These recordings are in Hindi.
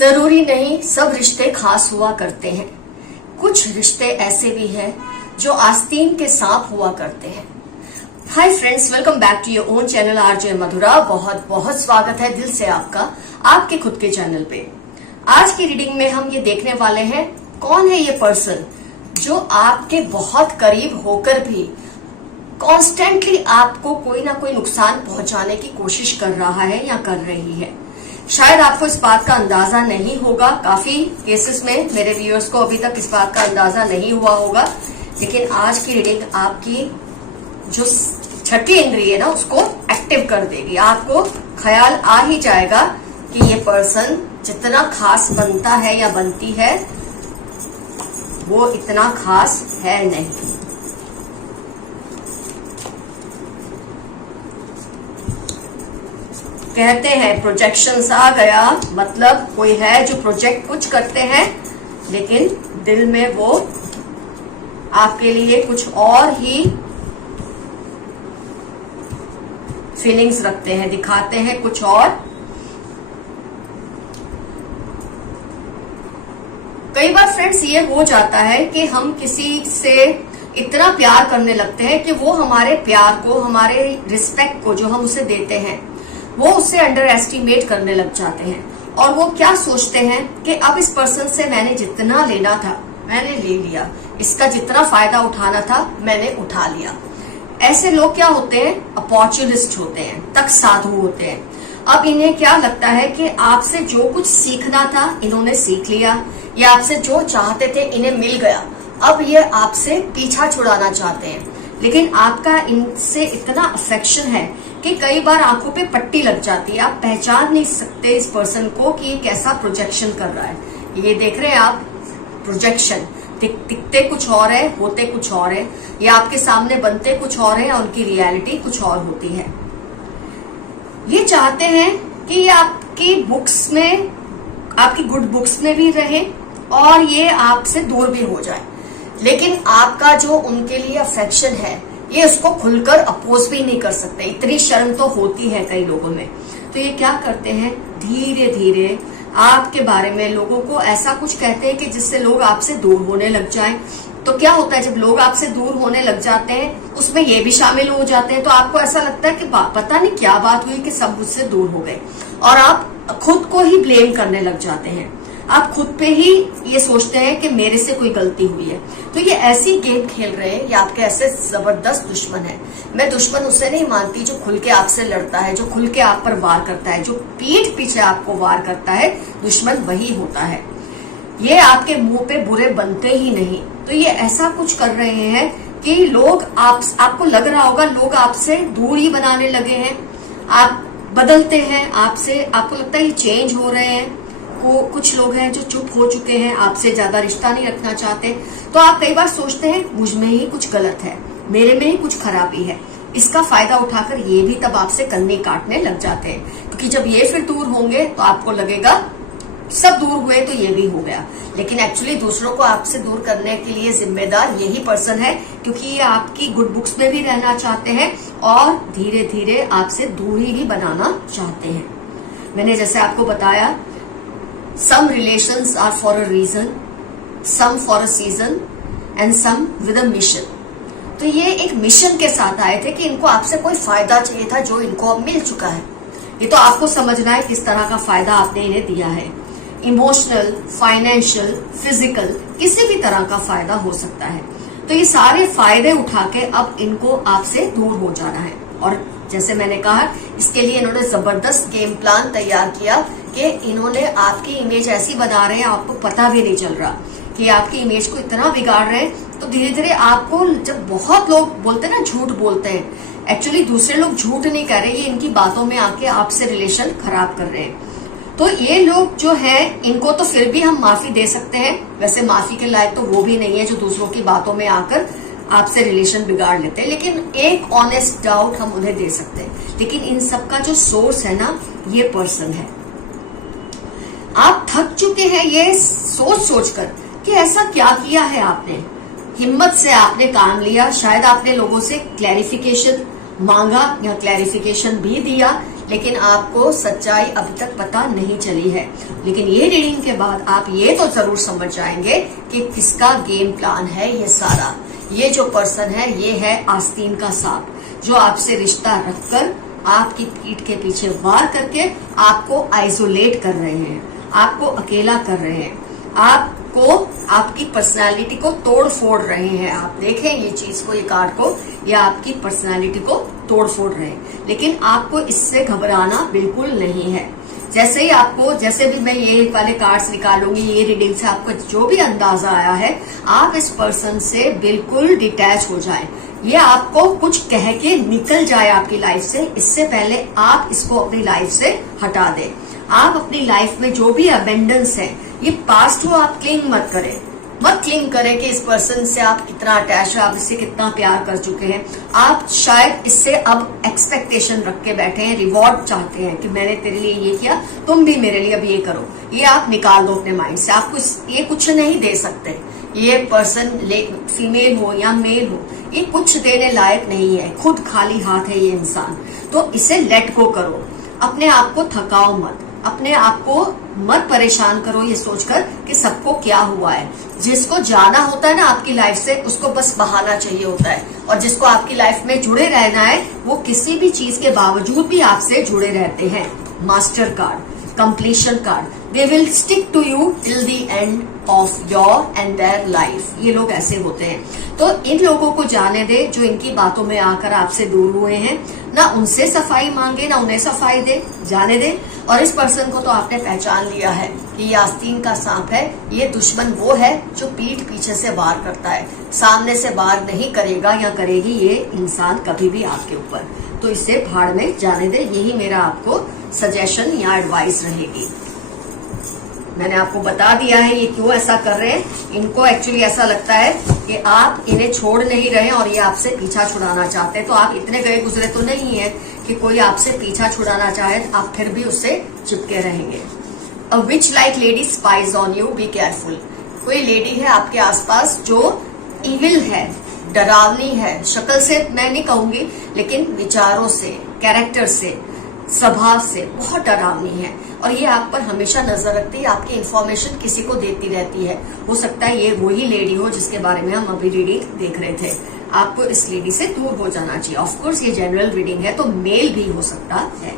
जरूरी नहीं सब रिश्ते खास हुआ करते हैं। कुछ रिश्ते ऐसे भी हैं जो आस्तीन के सांप हुआ करते हैं। Hi friends, welcome back to your own channel RJ Madhura. बहुत बहुत स्वागत है दिल से आपका आपके खुद के चैनल पे। आज की रीडिंग में हम ये देखने वाले हैं कौन है ये पर्सन जो आपके बहुत करीब होकर भी कॉन्स्टेंटली आपको कोई ना कोई नुकसान पहुंचाने की कोशिश कर रहा है या कर रही है। शायद आपको इस बात का अंदाजा नहीं होगा। काफी केसेस में मेरे व्यूअर्स को अभी तक इस बात का अंदाजा नहीं हुआ होगा, लेकिन आज की रीडिंग आपकी जो छठी इंद्रिय है ना उसको एक्टिव कर देगी। आपको ख्याल आ ही जाएगा कि ये पर्सन जितना खास बनता है या बनती है वो इतना खास है नहीं। कहते हैं प्रोजेक्शंस आ गया, मतलब कोई है जो प्रोजेक्ट कुछ करते हैं लेकिन दिल में वो आपके लिए कुछ और ही फीलिंग्स रखते हैं, दिखाते हैं कुछ और। कई बार फ्रेंड्स ये हो जाता है कि हम किसी से इतना प्यार करने लगते हैं कि वो हमारे प्यार को, हमारे रिस्पेक्ट को जो हम उसे देते हैं वो उससे अंडर एस्टिमेट करने लग जाते हैं। और वो क्या सोचते हैं कि अब इस पर्सन से मैंने जितना लेना था मैंने ले लिया, इसका जितना फायदा उठाना था मैंने उठा लिया। ऐसे लोग क्या होते हैं, अपॉर्चुनिस्ट होते हैं, तक साधु होते हैं। अब इन्हें क्या लगता है कि आपसे जो कुछ सीखना था इन्होंने सीख लिया, या आपसे जो चाहते थे इन्हें मिल गया, अब ये आपसे पीछा छुड़ाना चाहते हैं। लेकिन आपका इनसे इतना अफेक्शन है कि कई बार आंखों पे पट्टी लग जाती है। आप पहचान नहीं सकते इस पर्सन को कि ये कैसा प्रोजेक्शन कर रहा है। ये देख रहे हैं आप, प्रोजेक्शन दिखते कुछ और है, होते कुछ और है। ये आपके सामने बनते कुछ और है और उनकी रियलिटी कुछ और होती है। ये चाहते हैं कि ये आपकी बुक्स में, आपकी गुड बुक्स में भी रहे और ये आपसे दूर भी हो जाए, लेकिन आपका जो उनके लिए अफेक्शन है ये उसको खुलकर अपोज भी नहीं कर सकते। इतनी शर्म तो होती है कई लोगों में। तो ये क्या करते हैं, धीरे धीरे आपके बारे में लोगों को ऐसा कुछ कहते हैं कि जिससे लोग आपसे दूर होने लग जाएं। तो क्या होता है, जब लोग आपसे दूर होने लग जाते हैं उसमें ये भी शामिल हो जाते हैं। तो आपको ऐसा लगता है कि पता नहीं क्या बात हुई कि सब मुझसे दूर हो गए, और आप खुद को ही ब्लेम करने लग जाते हैं। आप खुद पे ही ये सोचते हैं कि मेरे से कोई गलती हुई है। तो ये ऐसी गेम खेल रहे हैं, ये आपके ऐसे जबरदस्त दुश्मन है। मैं दुश्मन उसे नहीं मानती जो खुल के आपसे लड़ता है, जो खुल के आप पर वार करता है, जो पीठ पीछे आपको वार करता है। दुश्मन वही होता है। ये आपके मुंह पे बुरे बनते ही नहीं। तो ये ऐसा कुछ कर रहे हैं कि लोग आपको लग रहा होगा लोग आपसे दूरी बनाने लगे हैं, आप बदलते हैं आपसे, आपको लगता है ये चेंज हो रहे हैं। कुछ लोग हैं जो चुप हो चुके हैं, आपसे ज्यादा रिश्ता नहीं रखना चाहते। तो आप कई बार सोचते हैं मुझ में ही कुछ गलत है, मेरे में ही कुछ खराबी है। इसका फायदा उठाकर ये भी तब आपसे कन्नी काटने लग जाते हैं, क्योंकि जब ये फिर दूर होंगे तो आपको लगेगा सब दूर हुए तो ये भी हो गया। लेकिन एक्चुअली दूसरों को आपसे दूर करने के लिए जिम्मेदार यही पर्सन है, क्योंकि ये आपकी गुड बुक्स में भी रहना चाहते हैं और धीरे धीरे आपसे दूरी भी बनाना चाहते हैं। मैंने जैसे आपको बताया, some relations are for a reason, some for a season and some with a mission। तो ये एक मिशन के साथ आए थे कि इनको आपसे कोई फायदा चाहिए था जो इनको अब मिल चुका है। ये तो आपको समझना है किस तरह का फायदा आपने इन्हें दिया है। इमोशनल, फाइनेंशियल, फिजिकल, किसी भी तरह का फायदा हो सकता है। तो ये सारे फायदे उठा के अब इनको आपसे दूर हो जाना है। और जैसे मैंने कहा, इसके लिए इन्होंने जबरदस्त गेम प्लान तैयार किया कि इन्होंने आपकी इमेज ऐसी बना रहे हैं, आपको पता भी नहीं चल रहा कि आपकी इमेज को इतना बिगाड़ रहे हैं। तो धीरे धीरे आपको, जब बहुत लोग बोलते हैं ना झूठ बोलते हैं, एक्चुअली दूसरे लोग झूठ नहीं कर रहे, ये इनकी बातों में आके आपसे रिलेशन खराब कर रहे हैं। तो ये लोग जो है इनको तो फिर भी हम माफी दे सकते हैं, वैसे माफी के लायक तो वो भी नहीं है जो दूसरों की बातों में आकर आपसे रिलेशन बिगाड़ लेते हैं, लेकिन एक ऑनेस्ट डाउट हम उन्हें दे सकते हैं। लेकिन इन सब का जो सोर्स है ना, ये पर्सन है। आप थक चुके हैं ये सोच सोचकर कि ऐसा क्या किया है आपने, हिम्मत से आपने काम लिया, शायद आपने लोगों से क्लैरिफिकेशन मांगा या क्लैरिफिकेशन भी दिया, लेकिन आपको सच्चाई अभी तक पता नहीं चली है। लेकिन ये रीडिंग के बाद आप ये तो जरूर समझ जाएंगे कि किसका गेम प्लान है ये सारा। ये जो पर्सन है ये है आस्तीन का सांप, जो आपसे रिश्ता रखकर आपकी पीठ के पीछे वार करके आपको आइसोलेट कर रहे हैं, आपको अकेला कर रहे हैं, आपको आपकी पर्सनालिटी को तोड़ फोड़ रहे हैं। आप देखें ये चीज को, ये कार्ड को, ये आपकी पर्सनालिटी को तोड़ फोड़ रहे हैं। लेकिन आपको इससे घबराना बिल्कुल नहीं है। जैसे ही आपको, जैसे भी मैं ये वाले कार्ड्स निकालूंगी, ये रीडिंग से आपको जो भी अंदाजा आया है, आप इस पर्सन से बिल्कुल डिटैच हो जाएं। ये आपको कुछ कह के निकल जाए आपकी लाइफ से, इससे पहले आप इसको अपनी लाइफ से हटा दें। आप अपनी लाइफ में जो भी अबेंडेंस है, ये पास्ट हो, आप क्लिंग मत करें। मत क्लिंग करें कि इस पर्सन से आप कितना अटैच है, आप इससे कितना प्यार कर चुके हैं। आप शायद इससे अब एक्सपेक्टेशन रख के बैठे हैं, रिवॉर्ड चाहते हैं कि मैंने तेरे लिए ये किया, तुम भी मेरे लिए अब ये करो। ये आप निकाल दो अपने माइंड से। आपको ये कुछ नहीं दे सकते। ये पर्सन फीमेल हो या मेल हो, ये कुछ देने लायक नहीं है। खुद खाली हाथ है ये इंसान। तो इसे लेट गो करो। अपने आप को थकाओ मत, अपने आप को मत परेशान करो ये सोचकर कि सबको क्या हुआ है। जिसको जाना होता है ना आपकी लाइफ से, उसको बस बहाना चाहिए होता है। और जिसको आपकी लाइफ में जुड़े रहना है, वो किसी भी चीज के बावजूद भी आपसे जुड़े रहते हैं। Master card, completion card, they will stick to you till the end of your and their life. ये लोग ऐसे होते हैं। तो इन लोगों को जाने दे जो इनकी बातों में आकर आपसे दूर हुए हैं। ना उनसे सफाई मांगे, ना उन्हें सफाई दे, जाने दे। और इस पर्सन को तो आपने पहचान लिया है कि ये आस्तीन का सांप है। ये दुश्मन वो है जो पीठ पीछे से वार करता है, सामने से वार नहीं करेगा या करेगी ये इंसान कभी भी आपके ऊपर। तो इसे भाड़ में जाने दे, यही मेरा आपको सजेशन या एडवाइस रहेगी। मैंने आपको बता दिया है ये क्यों ऐसा कर रहे हैं। इनको एक्चुअली ऐसा लगता है कि आप इन्हें छोड़ नहीं रहे और ये आपसे पीछा छुड़ाना चाहते हैं। तो आप इतने गए गुजरे तो नहीं है कि कोई आपसे पीछा छुड़ाना चाहे, आप फिर भी उससे चिपके रहेंगे। A witch like lady spies on you, be careful. कोई लेडी है आपके आसपास जो इविल है, डरावनी है। शक्ल से मैं नहीं कहूंगी, लेकिन विचारों से, कैरेक्टर से, स्वभाव से बहुत डरावनी है। और ये आप पर हमेशा नजर रखती है, आपकी इंफॉर्मेशन किसी को देती रहती है। हो सकता है ये वही लेडी हो जिसके बारे में हम अभी रीडिंग देख रहे थे। आपको इस लेडी से दूर हो जाना चाहिए। ऑफ कोर्स ये जनरल रीडिंग है, तो मेल भी हो सकता है।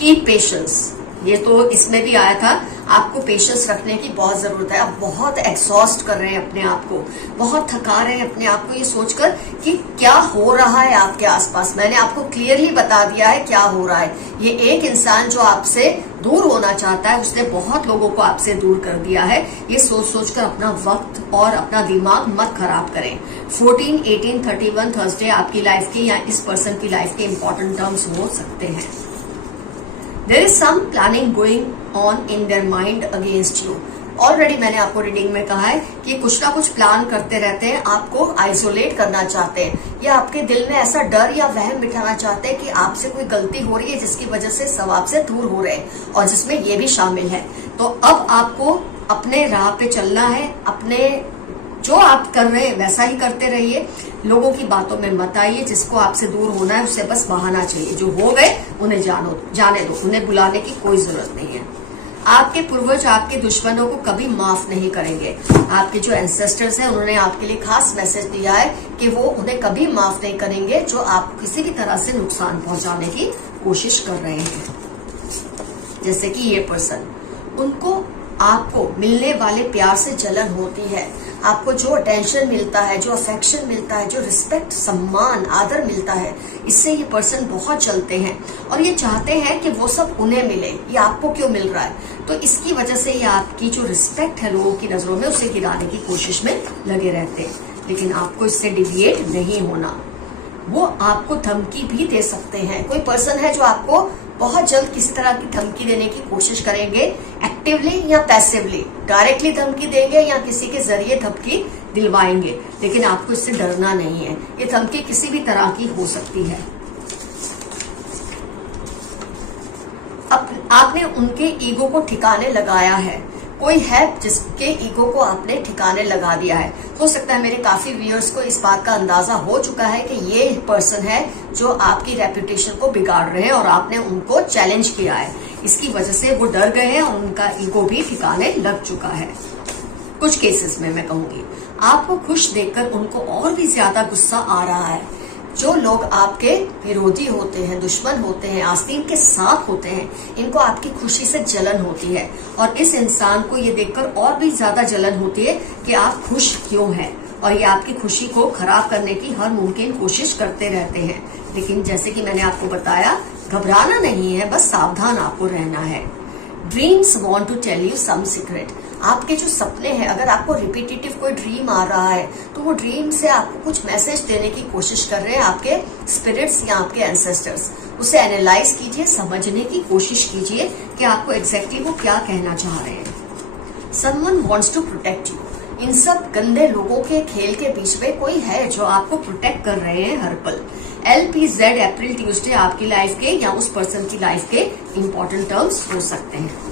कीप पेशेंस, ये तो इसमें भी आया था। आपको पेशेंस रखने की बहुत जरूरत है। आप बहुत एग्जॉस्ट कर रहे हैं अपने आप को, बहुत थका रहे हैं अपने आप को ये सोचकर कि क्या हो रहा है आपके आसपास। मैंने आपको क्लियरली बता दिया है क्या हो रहा है। ये एक इंसान जो आपसे दूर होना चाहता है, उसने बहुत लोगों को आपसे दूर कर दिया है। ये सोच सोचकर अपना वक्त और अपना दिमाग मत खराब करें। 14, 18, 31 थर्सडे आपकी लाइफ के या इस पर्सन की लाइफ के इंपॉर्टेंट टर्म्स हो सकते हैं। There is some planning going on in their mind against you. Already मैंने आपको रीडिंग में कहा है कि कुछ ना कुछ प्लान करते रहते हैं, आपको आइसोलेट करना चाहते हैं, या आपके दिल में ऐसा डर या वहम बिठाना चाहते हैं कि आपसे कोई गलती हो रही है जिसकी वजह से सब आपसे दूर हो रहे हैं, और जिसमें ये भी शामिल है। तो अब आपको अपने राह पे चलना है। अपने जो आप कर रहे हैं वैसा ही करते रहिए। लोगों की बातों में मत आइए। जिसको आपसे दूर होना है उससे बस बहाना चाहिए। जो हो गए उन्हें जाने दो, उन्हें बुलाने की कोई जरूरत नहीं है। आपके पूर्वज आपके दुश्मनों को कभी माफ नहीं करेंगे। आपके जो एंसेस्टर्स हैं उन्होंने आपके लिए खास मैसेज दिया है कि वो उन्हें कभी माफ नहीं करेंगे जो आप किसी भी तरह से नुकसान पहुंचाने की कोशिश कर रहे हैं। जैसे कि ये पर्सन, उनको आपको मिलने वाले प्यार से जलन होती है। आपको जो अटेंशन मिलता है, जो अफेक्शन मिलता है, जो रिस्पेक्ट, सम्मान, आदर मिलता है, इससे ये पर्सन बहुत चलते हैं और ये चाहते हैं कि वो सब उन्हें मिले। ये आपको क्यों मिल रहा है? तो इसकी वजह से ये आपकी जो रिस्पेक्ट है लोगों की नजरों में, उसे गिराने की कोशिश में लगे रहते हैं। लेकिन आपको इससे डिविएट नहीं होना। वो आपको धमकी भी दे सकते हैं। कोई पर्सन है जो आपको बहुत जल्द किसी तरह की धमकी देने की कोशिश करेंगे, एक्टिवली या पैसिवली। डायरेक्टली धमकी देंगे या किसी के जरिए धमकी दिलवाएंगे, लेकिन आपको इससे डरना नहीं है। ये धमकी किसी भी तरह की हो सकती है। आपने उनके ईगो को ठिकाने लगाया है। कोई है जिसके ईगो को आपने ठिकाने लगा दिया है। हो सकता है मेरे काफी व्यूअर्स को इस बात का अंदाजा हो चुका है कि ये पर्सन है जो आपकी रेपुटेशन को बिगाड़ रहे हैं और आपने उनको चैलेंज किया है। इसकी वजह से वो डर गए हैं और उनका ईगो भी ठिकाने लग चुका है। कुछ केसेस में मैं कहूंगी आपको खुश देखकर उनको और भी ज्यादा गुस्सा आ रहा है। जो लोग आपके विरोधी होते हैं, दुश्मन होते हैं, आस्तीन के साथ होते हैं, इनको आपकी खुशी से जलन होती है और इस इंसान को ये देखकर और भी ज्यादा जलन होती है कि आप खुश क्यों हैं और ये आपकी खुशी को खराब करने की हर मुमकिन कोशिश करते रहते हैं। लेकिन जैसे कि मैंने आपको बताया, घबराना नहीं है, बस सावधान आपको रहना है। Dreams want to tell you some secret. आपके जो सपने हैं, अगर आपको रिपीटेटिव कोई ड्रीम आ रहा है तो वो ड्रीम से आपको कुछ मैसेज देने की कोशिश कर रहे हैं आपके स्पिरिट्स या आपके एंसेस्टर्स। उसे एनालाइज कीजिए, समझने की कोशिश कीजिए कि आपको एग्जैक्टली वो क्या कहना चाह रहे हैं। Someone wants to protect you. इन सब गंदे लोगों के खेल के बीच में कोई है जो आपको प्रोटेक्ट कर रहे हैं हर पल। LPZ अप्रैल ट्यूसडे आपकी लाइफ के या उस पर्सन की लाइफ के इंपॉर्टेंट टर्म्स हो सकते हैं।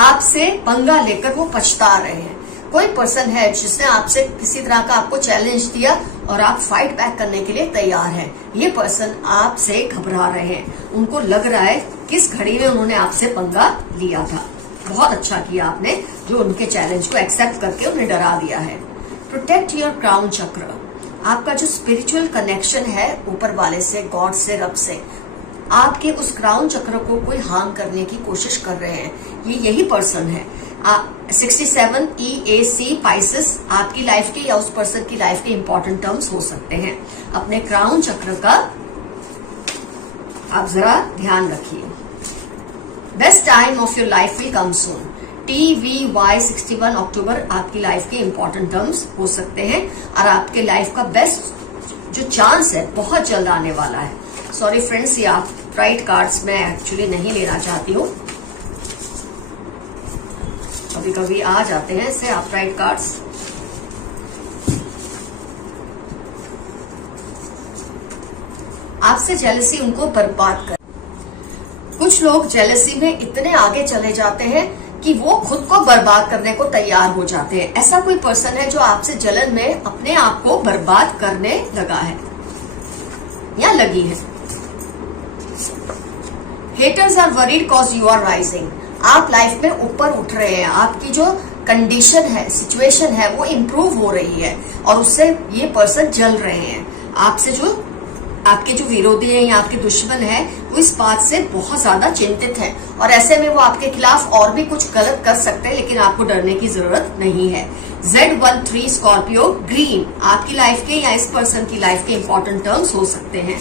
आपसे पंगा लेकर वो पछता रहे हैं। कोई पर्सन है जिसने आपसे किसी तरह का आपको चैलेंज दिया और आप फाइट बैक करने के लिए तैयार हैं। ये पर्सन आपसे घबरा रहे हैं। उनको लग रहा है किस घड़ी में उन्होंने आपसे पंगा लिया था। बहुत अच्छा किया आपने जो उनके चैलेंज को एक्सेप्ट करके उन्हें डरा दिया है। प्रोटेक्ट योर क्राउन चक्र। आपका जो स्पिरिचुअल कनेक्शन है ऊपर वाले से, गॉड से, रब से, आपके उस क्राउन चक्र को कोई हार्म करने की कोशिश कर रहे हैं। ये यही पर्सन है। 67 EAC पाइसेस आपकी लाइफ के या उस पर्सन की लाइफ के इंपॉर्टेंट टर्म्स हो सकते हैं। अपने क्राउन चक्र का आप जरा ध्यान रखिए। Best time of your life will come soon. TVY 61 अक्टूबर आपकी लाइफ के इंपॉर्टेंट टर्म्स हो सकते हैं और आपके लाइफ का बेस्ट जो चांस है बहुत जल्द आने वाला है। सॉरी फ्रेंड्स, ये आप राइट कार्ड्स मैं एक्चुअली नहीं लेना चाहती हूँ। कभी कभी आ जाते हैं ऐसे आप राइट कार्ड्स। आपसे जेलसी उनको बर्बाद कर। कुछ लोग जेलसी में इतने आगे चले जाते हैं कि वो खुद को बर्बाद करने को तैयार हो जाते हैं। ऐसा कोई पर्सन है जो आपसे जलन में अपने आप को बर्बाद करने लगा है या लगी है। Haters are worried cause you are rising. आप लाइफ में ऊपर उठ रहे हैं। आपकी जो कंडीशन है, सिचुएशन है, वो इम्प्रूव हो रही है और उससे ये पर्सन जल रहे हैं। आपसे जो आपके जो विरोधी हैं या आपके दुश्मन हैं वो इस बात से बहुत ज्यादा चिंतित हैं और ऐसे में वो आपके खिलाफ और भी कुछ गलत कर सकते हैं, लेकिन आपको डरने की जरूरत नहीं है। Z13 स्कॉर्पियो ग्रीन आपकी लाइफ के या इस पर्सन की लाइफ के इंपॉर्टेंट टर्म्स हो सकते हैं।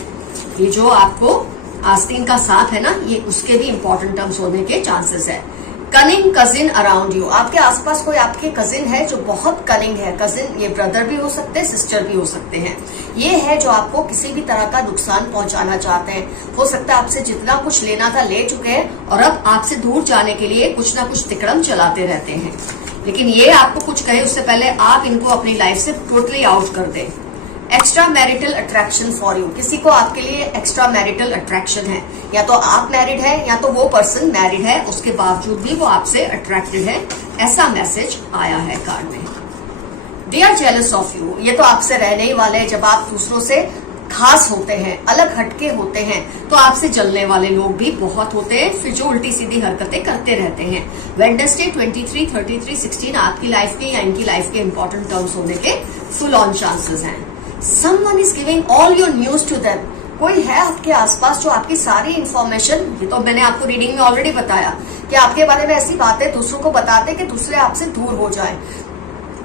ये जो आपको आस्तीन का सांप है ना, ये उसके भी इंपॉर्टेंट टर्म्स होने के चांसेस है। Cunning cousin around you. आपके आसपास कोई आपके कजिन है जो बहुत कनिंग है। कजिन ये ब्रदर भी हो सकते हैं, सिस्टर भी हो सकते हैं। ये है जो आपको किसी भी तरह का नुकसान पहुंचाना चाहते हैं। हो सकता है आपसे जितना कुछ लेना था ले चुके हैं और अब आपसे दूर जाने के लिए कुछ ना कुछ तिकड़म चलाते रहते हैं। लेकिन ये आपको कुछ कहे उससे पहले आप इनको अपनी लाइफ से टोटली आउट कर दें। Extra marital attraction for you. किसी को आपके लिए एक्स्ट्रा मैरिटल अट्रैक्शन है, या तो आप मैरिड है या तो वो पर्सन मैरिड है, उसके बावजूद भी वो आपसे अट्रैक्टेड है। ऐसा मैसेज आया है कार्ड में। They are jealous of you. ये तो आपसे रहने ही वाले हैं। जब आप दूसरों से खास होते हैं, अलग हटके होते हैं, तो आपसे जलने वाले लोग भी बहुत होते हैं, फिर जो उल्टी सीधी हरकतें करते रहते हैं। वेडनेसडे 23, 33, 16 आपकी लाइफ के या इनकी लाइफ के इंपॉर्टेंट टर्म्स होने के फुल ऑन चांसेस हैं। Someone is giving all your news to them. कोई है आपके आसपास जो आपकी सारी इंफॉर्मेशन, ये तो मैंने आपको रीडिंग में ऑलरेडी बताया कि आपके बारे में ऐसी बातें दूसरों को बताते हैं कि दूसरे आपसे दूर हो जाएं।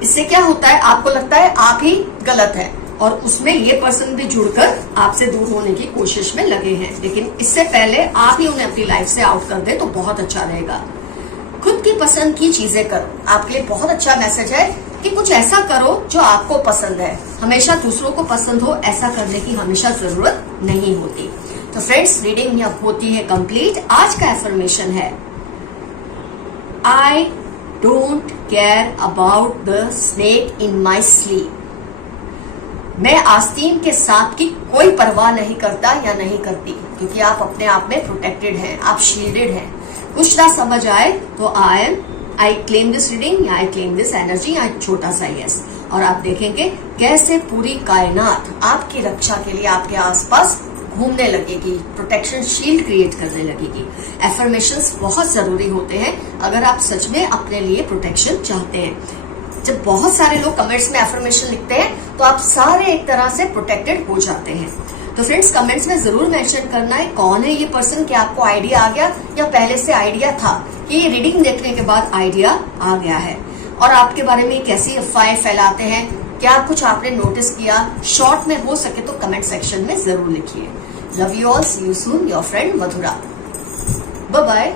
इससे क्या होता है, आपको लगता है आप ही गलत है और उसमें ये पर्सन भी जुड़कर आपसे दूर होने की कोशिश में लगे हैं। लेकिन इससे पहले आप ही उन्हें अपनी लाइफ से आउट कर दे तो बहुत अच्छा रहेगा। खुद की पसंद की चीजें करो। आपके लिए बहुत अच्छा मैसेज है कि कुछ ऐसा करो जो आपको पसंद है। हमेशा दूसरों को पसंद हो ऐसा करने की हमेशा जरूरत नहीं होती। तो फ्रेंड्स, रीडिंग अब होती है कंप्लीट। आज का एफर्मेशन है, I don't care about the snake in my sleep. मैं आस्तीन के सांप की कोई परवाह नहीं करता या नहीं करती, क्योंकि आप अपने आप में प्रोटेक्टेड हैं, आप शील्डेड हैं। कुछ ना समझ आए तो I am I claim this reading या आई क्लेम दिस एनर्जी या छोटा सा यस, और आप देखेंगे कैसे पूरी कायनात आपकी रक्षा के लिए आपके आसपास घूमने लगेगी, प्रोटेक्शन शील्ड क्रिएट करने लगेगी। एफर्मेशंस बहुत जरूरी होते हैं अगर आप सच में अपने लिए प्रोटेक्शन चाहते हैं। जब बहुत सारे लोग कमेंट्स में एफर्मेशन लिखते हैं तो आप सारे एक तरह से प्रोटेक्टेड हो जाते हैं। तो फ्रेंड्स कमेंट्स में जरूर मेंशन करना है कौन है ये पर्सन, क्या आपको आइडिया आ गया या पहले से आइडिया था कि ये रीडिंग देखने के बाद आइडिया आ गया है, और आपके बारे में कैसी अफवाहें फैलाते हैं, क्या कुछ आपने नोटिस किया, शॉर्ट में हो सके तो कमेंट सेक्शन में जरूर लिखिए। Love you all, see you soon, your friend Madhura. Bye bye.